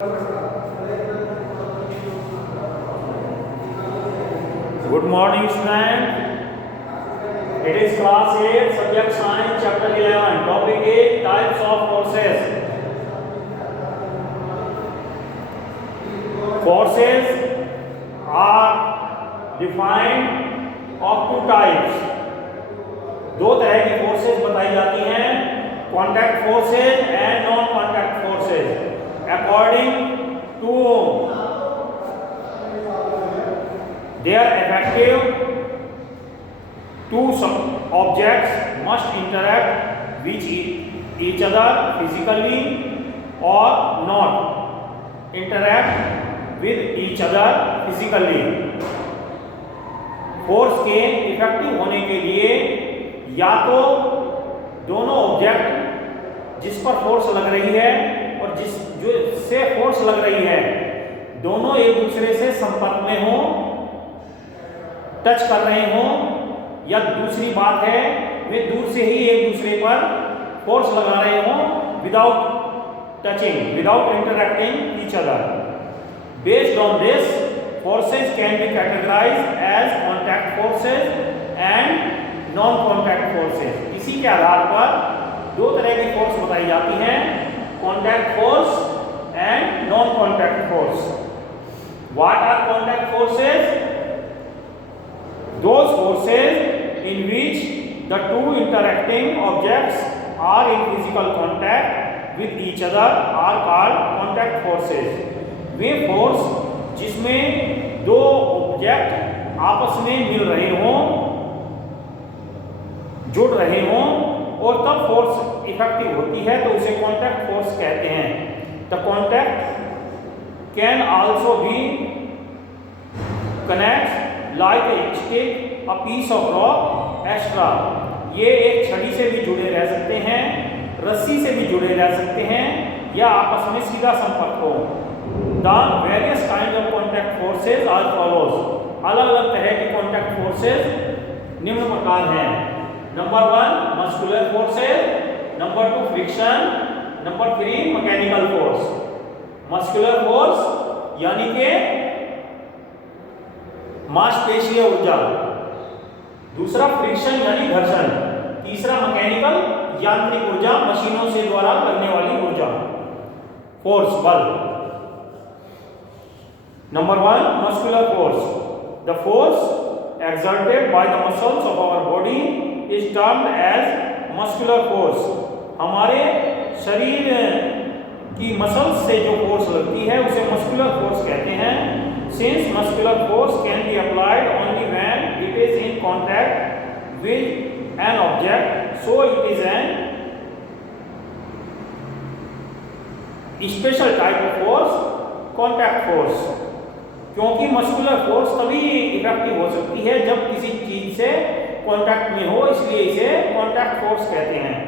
Good morning, student. It is class 8, subject science, chapter 11. Topic is types of forces. Forces are defined of two types. दो तरह की forces बताई जाती हैं, contact forces and non-contact forces. According to their effective, two objects must interact with each other physically or not interact with each other physically. Force के effective होने के लिए या तो दोनों ऑब्जेक्ट जिस पर फोर्स लग रही है और जिससे फोर्स लग रही है दोनों एक दूसरे से संपर्क में हो, टच कर रहे हो, या दूसरी बात है वे दूर से ही एक दूसरे पर फोर्स लगा रहे हो without touching, without interacting each other. Based on this forces can be categorized as contact forces and non-contact forces. इसी के आधार पर दो तरह की फोर्स बताई जाती हैं, contact force and non-contact force. What are contact forces? Those forces in which the two interacting objects are in physical contact with each other are called contact forces. Way force जिसमें दो object आपस में मिल रहे हों, जुड़ रहे हों और तब फोर्स इफेक्टिव होती है तो उसे कॉन्टैक्ट फोर्स कहते हैं. The contact can also be connect like a stick, a piece of rock, extra. ये एक छड़ी से भी जुड़े रह सकते हैं, रस्सी से भी जुड़े रह सकते हैं या आपस में सीधा संपर्क हो. The various kinds of contact forces are follows. अलग अलग तरह के contact forces निम्न प्रकार हैं. Number 1 muscular forces, number 2 friction, number 3 mechanical force. muscular force यानी के मांसपेशीय ऊर्जा, दूसरा फ्रिक्शन यानी घर्षण, तीसरा मैकेनिकल यांत्रिक ऊर्जा, मशीनों से द्वारा करने वाली ऊर्जा. फोर्स बल. Number 1 muscular force. The force exerted by the muscles of our body is termed as muscular force. हमारे शरीर की मसल्स से जो फोर्स लगती है उसे मस्कुलर फोर्स कहते हैं. Since muscular force can be applied only when it is in contact with an object, so it is an special type of force, contact force. क्योंकि मस्कुलर फोर्स तभी effective हो सकती है जब किसी चीज से कांटेक्ट में हो, इसलिए इसे कांटेक्ट फोर्स कहते हैं.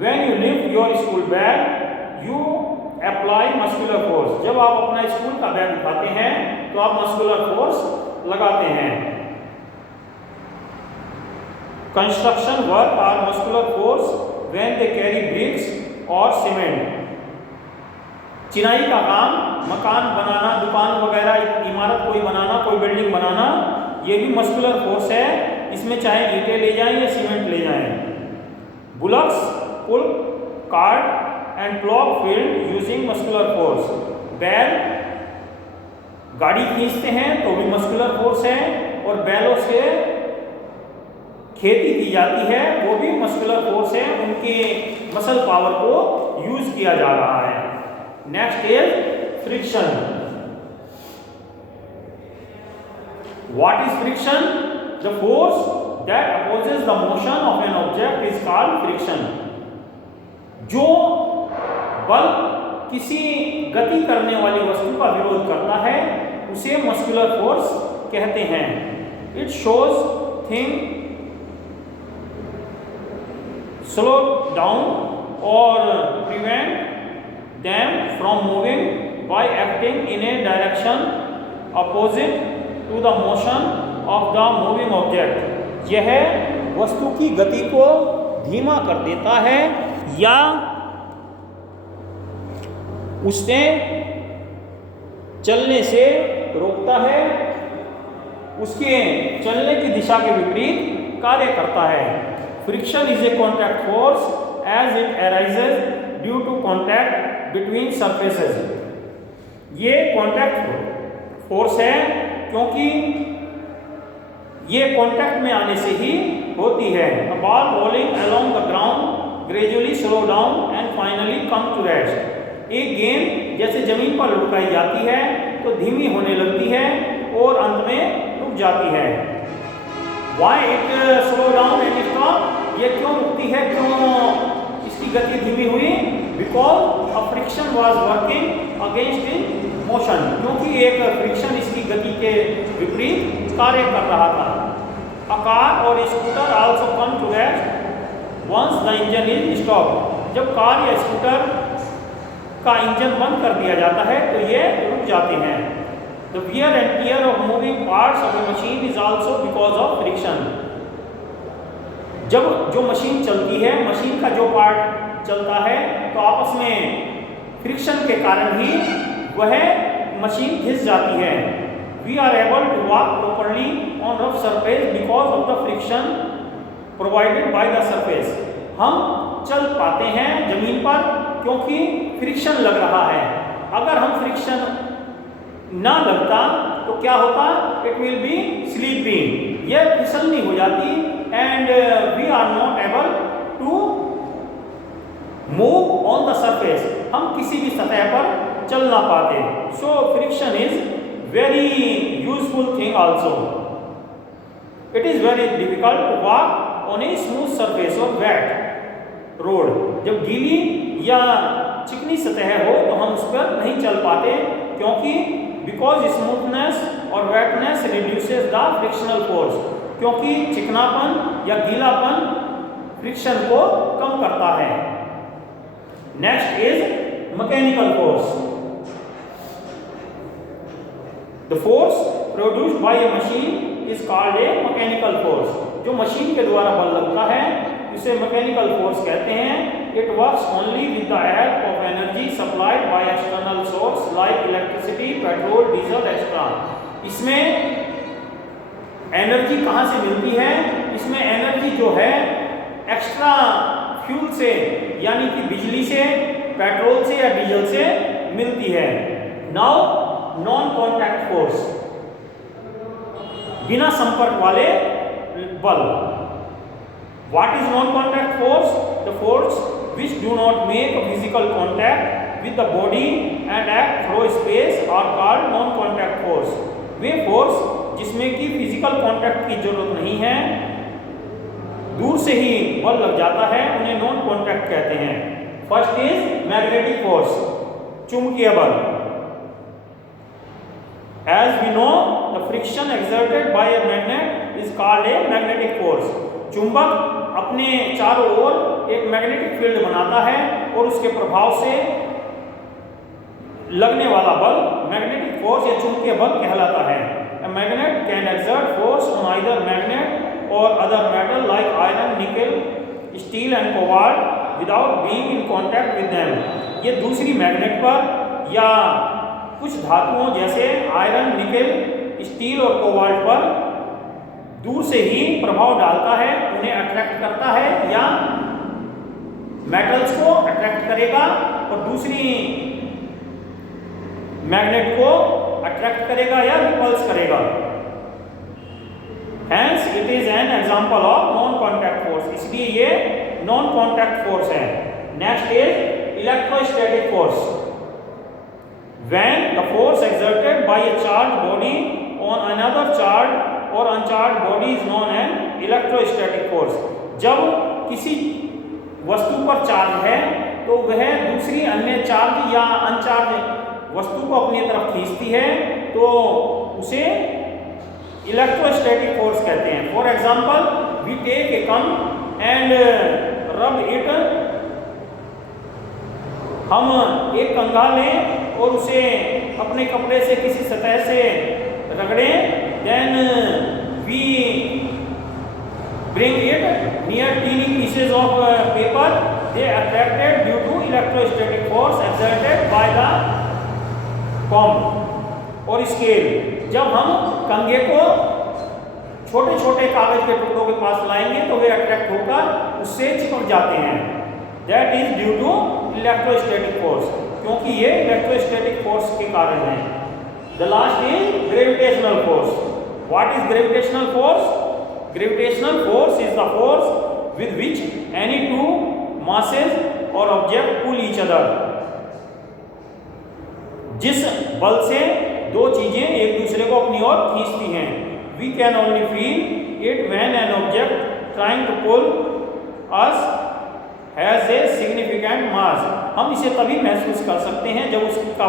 When you lift your school bag, you apply muscular force. जब आप अपना स्कूल का बैग उठाते हैं तो आप मस्कुलर फोर्स लगाते हैं. Construction work are muscular force when they carry bricks or cement. चिनाई का काम, मकान बनाना, दुकान वगैरह, इमारत कोई बनाना, कोई बिल्डिंग बनाना, ये भी मस्कुलर फोर्स है. इसमें चाहे ईंटें ले जाएं या सीमेंट ले जाएं. Bullocks pull cart and plough field using muscular force. बैल गाड़ी खींचते हैं तो भी मस्कुलर फोर्स है, और बैलों से खेती की जाती है वो भी मस्कुलर फोर्स है. उनके मसल पावर को यूज किया जा रहा है. Next is friction. What is friction? The force that opposes the motion of an object is called friction. जो बल किसी गति करने वाली वस्तु का विरोध करता है उसे मस्कुलर फोर्स कहते हैं. It shows things slow down or prevent them from moving by acting in a direction opposite to the motion of the moving object. यह वस्तु की गति को धीमा कर देता है या उससे चलने से रोकता है, उसके चलने की दिशा के विपरीत कार्य करता है। Friction is a contact force as it arises due to contact between surfaces. ये कॉन्टैक्ट फोर्स है क्योंकि ये कॉन्टैक्ट में आने से ही होती है। A ball rolling along the ground gradually slow down and finally come to rest। एक गेंद जैसे जमीन पर लुढ़काई जाती है तो धीमी होने लगती है और अंत में रुक जाती है। Why it slow down and stop? ये क्यों रुकती है, क्यों इसकी गति धीमी हुई? Because a friction was working against its motion। क्योंकि एक फ्रिक्शन इसकी गति के विपरीत कार्य कर रहा था। A car और scooter also come to rest once the engine is stopped। जब कार या स्कूटर का इंजन बंद कर दिया जाता है तो ये रुक जाते हैं। The wear and tear of moving parts of a machine is also because of friction। जब जो मशीन चलती है, मशीन का जो पार्ट चलता है तो आपस में फ्रिक्शन के कारण ही वह मशीन घिस जाती है। We are able to walk properly on rough surface because of the friction provided by the surface। हम चल पाते हैं जमीन पर क्योंकि फ्रिक्शन लग रहा है। अगर हम फ्रिक्शन ना लगता तो क्या होता? इट विल बी स्लीपी, यह फिसलनी हो जाती and we are not able to move on the surface. हम किसी भी सतह पर चल ना पाते। So friction is very useful thing also. It is very difficult to walk on a smooth surface और वेट रोड। जब गीली या चिकनी सतह हो तो हम उस पर नहीं चल पाते क्योंकि बिकॉज स्मूथनेस और वेटनेस रिड्यूसेस द फ्रिक्शनल फोर्स। क्योंकि चिकनापन या गीलापन फ्रिक्शन को कम करता है। Next is mechanical force. The force produced by A machine is called a mechanical force. जो मशीन के द्वारा बल लगता है इसे मैकेनिकल फोर्स कहते हैं। It works only with the help of energy supplied by external source like electricity, petrol, diesel extra. इसमें एनर्जी कहाँ से मिलती है? इसमें एनर्जी जो है एक्स्ट्रा फ्यूल से यानी कि बिजली से, पेट्रोल से या डीजल से मिलती है। नाउ नॉन कॉन्टैक्ट फोर्स, बिना संपर्क वाले बल। What is non-contact force? The force which do not make a physical contact with the body and act through space are called non-contact force। Way force जिसमें कि physical contact की जरूरत नहीं है, दूर से ही बल लग जाता है, उन्हें non-contact कहते हैं। First is magnetic force, चुंबकीय बल। As we know, the friction exerted by a magnet is called a magnetic force। चुंबक अपने चारों ओर एक मैग्नेटिक फील्ड बनाता है और उसके प्रभाव से लगने वाला बल मैग्नेटिक फोर्स या चुंबकीय बल कहलाता है। A magnet can exert force on either magnet or other metal like iron, nickel, steel and cobalt without being in contact with them। ये दूसरी मैग्नेट पर या कुछ धातुओं जैसे आयरन, निकेल, स्टील और कोबाल्ट पर दूर से ही प्रभाव डालता है, उन्हें अट्रैक्ट करता है या मेटल्स को अट्रैक्ट करेगा और दूसरी मैग्नेट को अट्रैक्ट करेगा या रिपल्स करेगा। Hence it is an example of non-contact force। इसलिए ये non-contact force है। Next is electrostatic force। When the force exerted by a charged body on another charged or uncharged body is known as electrostatic force। जब किसी वस्तु पर charge है तो वह दूसरी अन्य चार्ज या अनचार्ज वस्तु को अपनी तरफ खींचती है तो उसे इलेक्ट्रोस्टैटिक फोर्स कहते हैं। For example, we take a comb and rub it. हम एक कंघा लें और उसे अपने कपड़े से किसी सतह से रगड़ें, then we bring it near teeny pieces of paper, they attracted due to electrostatic force exerted by the comb। और स्केल, जब हम कंघे को छोटे छोटे कागज के टुकड़ों के पास लाएंगे तो वे अट्रैक्ट होकर उससे चिपक जाते हैं। That is due to electrostatic force, क्योंकि ये इलेक्ट्रोस्टैटिक फोर्स के कारण है। The last is gravitational force. What is gravitational force? Gravitational force is the force with which any two masses और ऑब्जेक्ट पुल ईच अदर। जिस बल से दो चीजें एक दूसरे को अपनी ओर खींचती हैं। We can only feel it when an object trying to pull us has a significant mass। हम इसे तभी महसूस कर सकते हैं जब उसका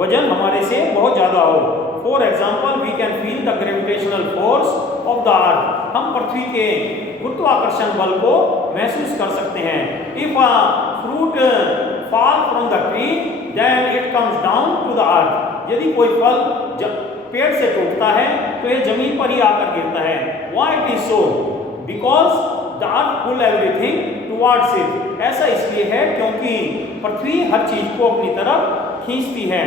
वजन हमारे से बहुत ज़्यादा हो। For example, we can feel the gravitational force of the earth। हम पृथ्वी के गुरुत्वाकर्षण बल को महसूस कर सकते हैं। If a fruit fall from the tree, then it comes down to the earth। यदि कोई फल पेड़ से टूटता है तो यह जमीन पर ही आकर गिरता है। Why it is so? Because the earth pull everything towards it। ऐसा इसलिए है क्योंकि पृथ्वी हर चीज को अपनी तरफ खींचती है।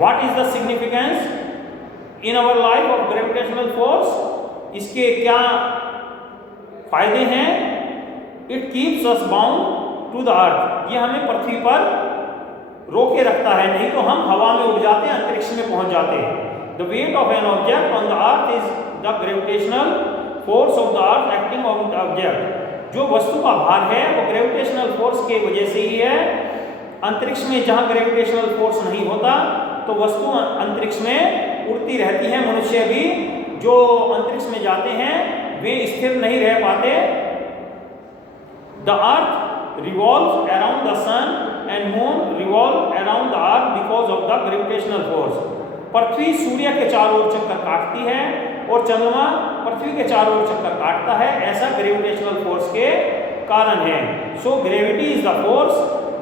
What is the significance in our life of gravitational force? इसके क्या फायदे हैं? It keeps us bound to the earth। ये हमें पृथ्वी पर रोके रखता है, नहीं तो हम हवा में उड़ जाते हैं, अंतरिक्ष में पहुंच जाते हैं। The weight of an object on the earth is the gravitational force of the earth acting on the object। जो वस्तु का भार है वो ग्रेविटेशनल फोर्स के वजह से ही है। अंतरिक्ष में जहाँ ग्रेविटेशनल फोर्स नहीं होता तो वस्तु अंतरिक्ष में उड़ती रहती है। मनुष्य भी जो अंतरिक्ष में जाते हैं वे स्थिर नहीं रह पाते। The earth revolves around the sun and moon revolve around the earth because of the gravitational force। पृथ्वी सूर्य के चारों ओर चक्कर काटती है और चंद्रमा पृथ्वी के चारों ओर चक्कर काटता है। ऐसा ग्रेविटेशनल फोर्स के कारण है। So gravity is the force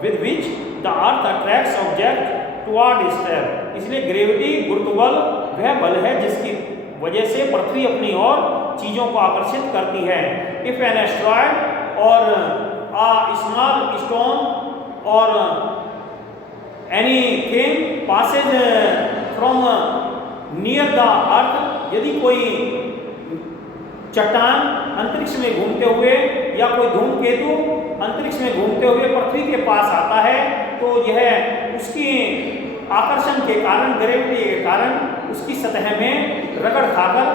with which the earth attracts object toward itself. इसलिए ग्रेविटी गुरुत्वबल वह बल है जिसकी वजह से पृथ्वी अपनी ओर चीजों को आकर्षित करती है। इफ एन एस्ट्रॉयड और स्मॉल स्टोन और anything passes from near the earth। यदि कोई चट्टान अंतरिक्ष में घूमते हुए या कोई धूमकेतु अंतरिक्ष में घूमते हुए पृथ्वी के पास आता है तो यह उसकी आकर्षण के कारण, ग्रेविटी के कारण उसकी सतह में रगड़ खाकर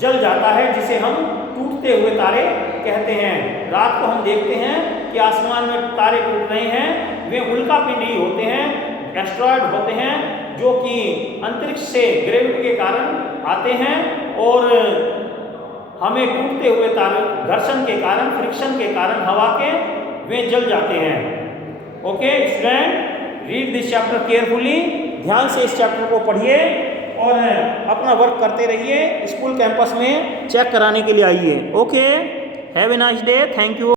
जल जाता है, जिसे हम टूटते हुए तारे कहते हैं। रात को हम देखते हैं कि आसमान में तारे टूट रहे हैं, वे उल्कापिंडी होते हैं, एस्ट्रॉयड होते हैं जो कि अंतरिक्ष से ग्रेविटी के कारण आते हैं और हमें टूटते हुए तारे घर्षण के कारण, फ्रिक्शन के कारण हवा के वे जल जाते हैं। Okay student, read this chapter carefully. ध्यान से इस चैप्टर को पढ़िए और अपना वर्क करते रहिए। स्कूल कैंपस में चेक कराने के लिए आइए। Okay, have a nice day, thank you.